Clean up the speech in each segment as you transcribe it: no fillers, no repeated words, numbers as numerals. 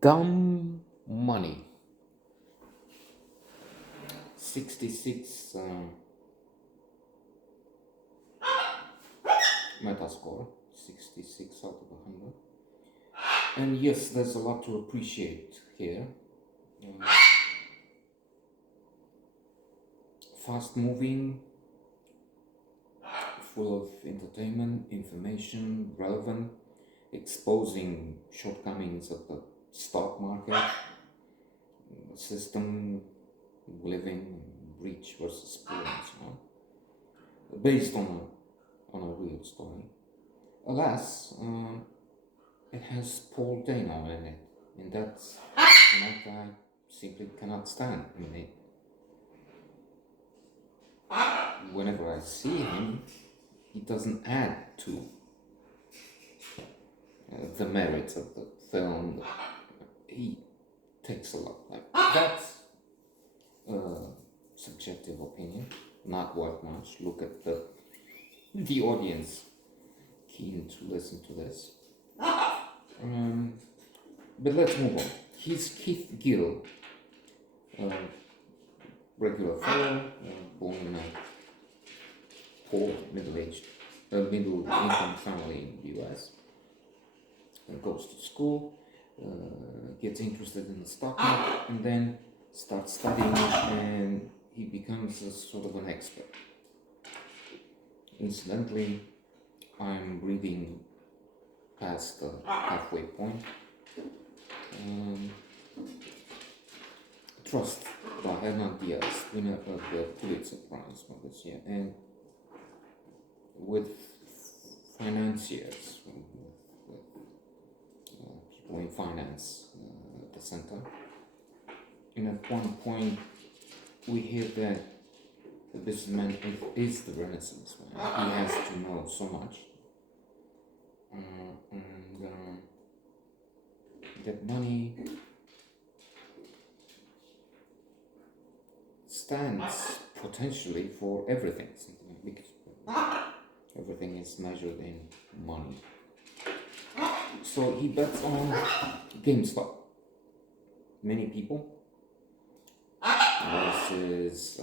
Dumb money. 66 Metascore. 66 out of 100. And yes, there's a lot to appreciate here. Fast moving, full of entertainment, information, relevant, exposing shortcomings of the stock market, system, living, rich versus poor, and so on, based on a real story. Alas, it has Paul Dano in it, and that's what I simply cannot stand. I mean, whenever I see him, he doesn't add to the merits of the film. He takes a lot. Like that's a subjective opinion, not worth much. Look at the audience keen to listen to this. But let's move on. He's Keith Gill, regular fellow, born in a poor, middle-income family in the US. Goes to school, gets interested in the stock market, and then starts studying, and he becomes a sort of an expert. Incidentally, I'm reading past the halfway point. Trust by Hernan Diaz, winner of the Pulitzer Prize for this year, and with financiers, with people in finance at the center. And at one point, we hear that the businessman is the Renaissance man. He has to know so much, and that money stands potentially for everything, because everything is measured in money. So he bets on GameStop. Many people versus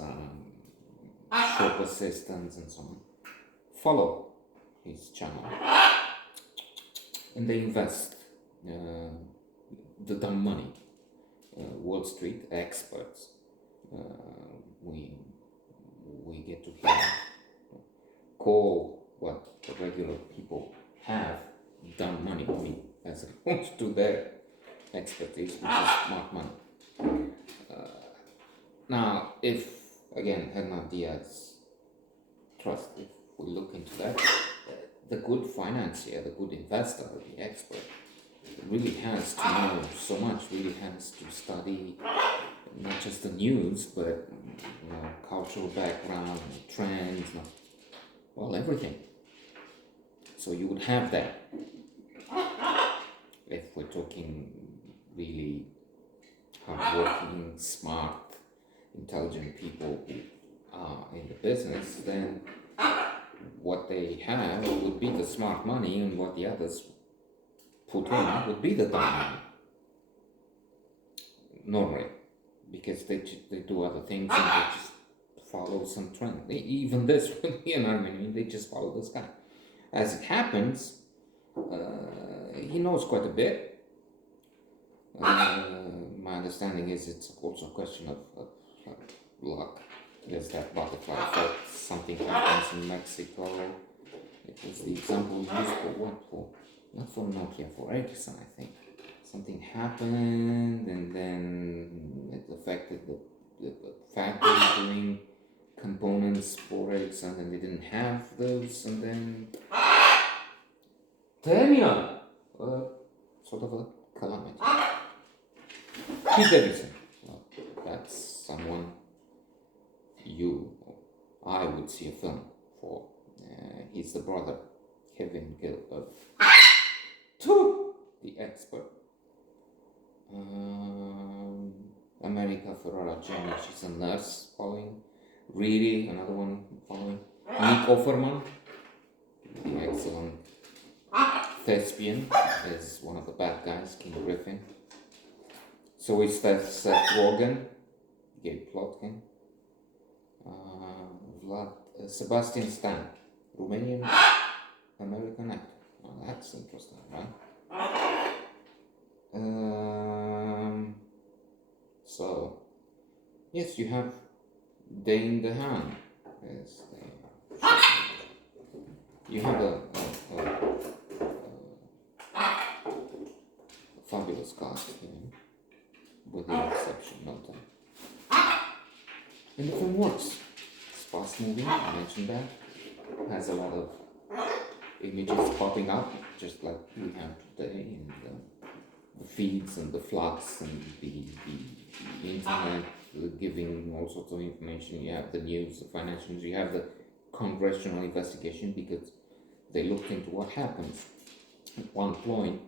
shop assistants and so on follow his channel, and they invest the dumb money. Wall Street experts. We get to hear call what the regular people have dumb money, as opposed to their expertise, which is smart money. Now, if again Hernan Diaz trust, if we look into that, the good financier, the good investor, the expert, really has to know so much. Really has to study not just the news, but cultural background, trends, everything. So you would have that if we're talking really hardworking, smart, intelligent people who are in the business. Then what they have would be the smart money, and what the others put in would be the dumb money. Normally, because they do other things and they just follow some trend. Even this would be an argument. They just follow this guy. As it happens, he knows quite a bit. My understanding is it's also a question of luck. There's that butterfly effect. Something happens in Mexico. It was the example used for what? For not for Nokia, for Ericsson, I think. Something happened, and then it affected the factory doing components for Ericsson, and they didn't have those, and then Tanya, sort of a calamity. Pete Davidson, well, that's someone I would see a film for. He's the brother, Kevin Gill, of the expert. America Ferrara Jenny, she's a nurse following. Reedy, another one following. Nick Offerman, the excellent thespian, is one of the bad guys, King Griffin. So it's that Seth Rogen, Gabe Plotkin, Sebastian Stan, Romanian American actor. Well, that's interesting, right? So, yes, you have Dane DeHaan. Yes, you have a fabulous cast here, with the exception of that. And the film works. It's a fast moving, I mentioned that. Has a lot of images popping up, just like we have today, and the feeds and the floods and the internet giving all sorts of information. You have the news, the financial news, you have the congressional investigation, because they looked into what happens at one point.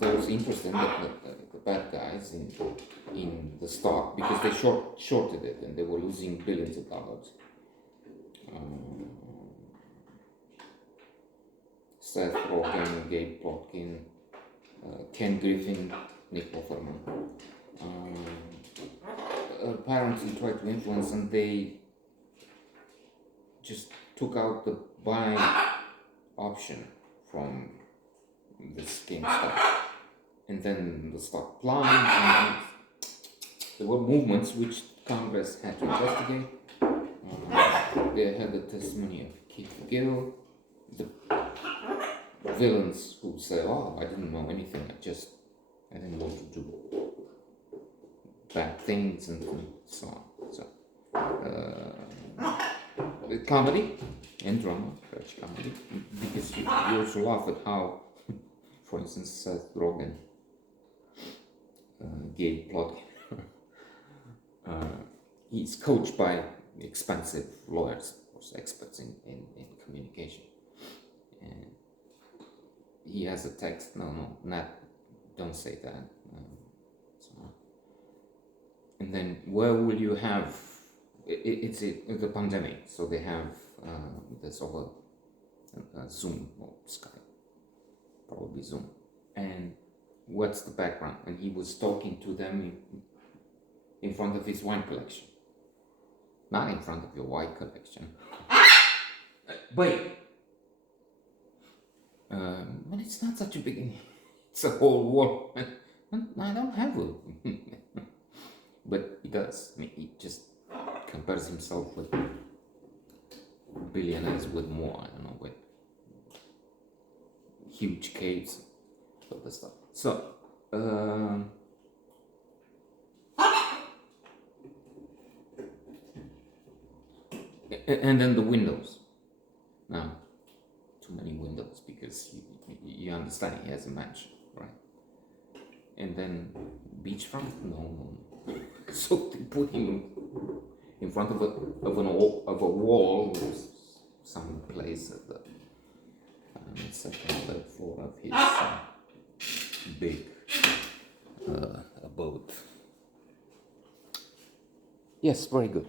There was interest in the bad guys in the stock, because they shorted it and they were losing billions of dollars. Seth Rogen, Gabe Plotkin, Ken Griffin, Nick Offerman. Apparently tried to influence, and they just took out the buy option from this GameStop, and then the stock plunged, and there were movements which Congress had to investigate. They had the testimony of Keith Gill, the villains who say, "Oh, I didn't know anything. I didn't want to do bad things," and so on. So, comedy and drama, French comedy, because you also laugh at how, for instance, Seth Rogen, Gabe Plotkin, he's coached by expensive lawyers, of course, experts in communication. And he has a text, don't say that. So. And then where will you have, it's the pandemic, so they have this over Zoom or Skype, probably Zoom. And what's the background? And he was talking to them in front of his wine collection. Not in front of your wine collection. Wait. But it's not such a big, it's a whole wall. I don't have a, but he does. I mean, he just compares himself with billionaires with more, I don't know, with huge caves, all this stuff. So, and then the windows. Now, too many windows, because you understand he has a mansion, right? And then beachfront? No. So they put him in front of a wall, some place at the second, third floor of his big abode. Yes, very good.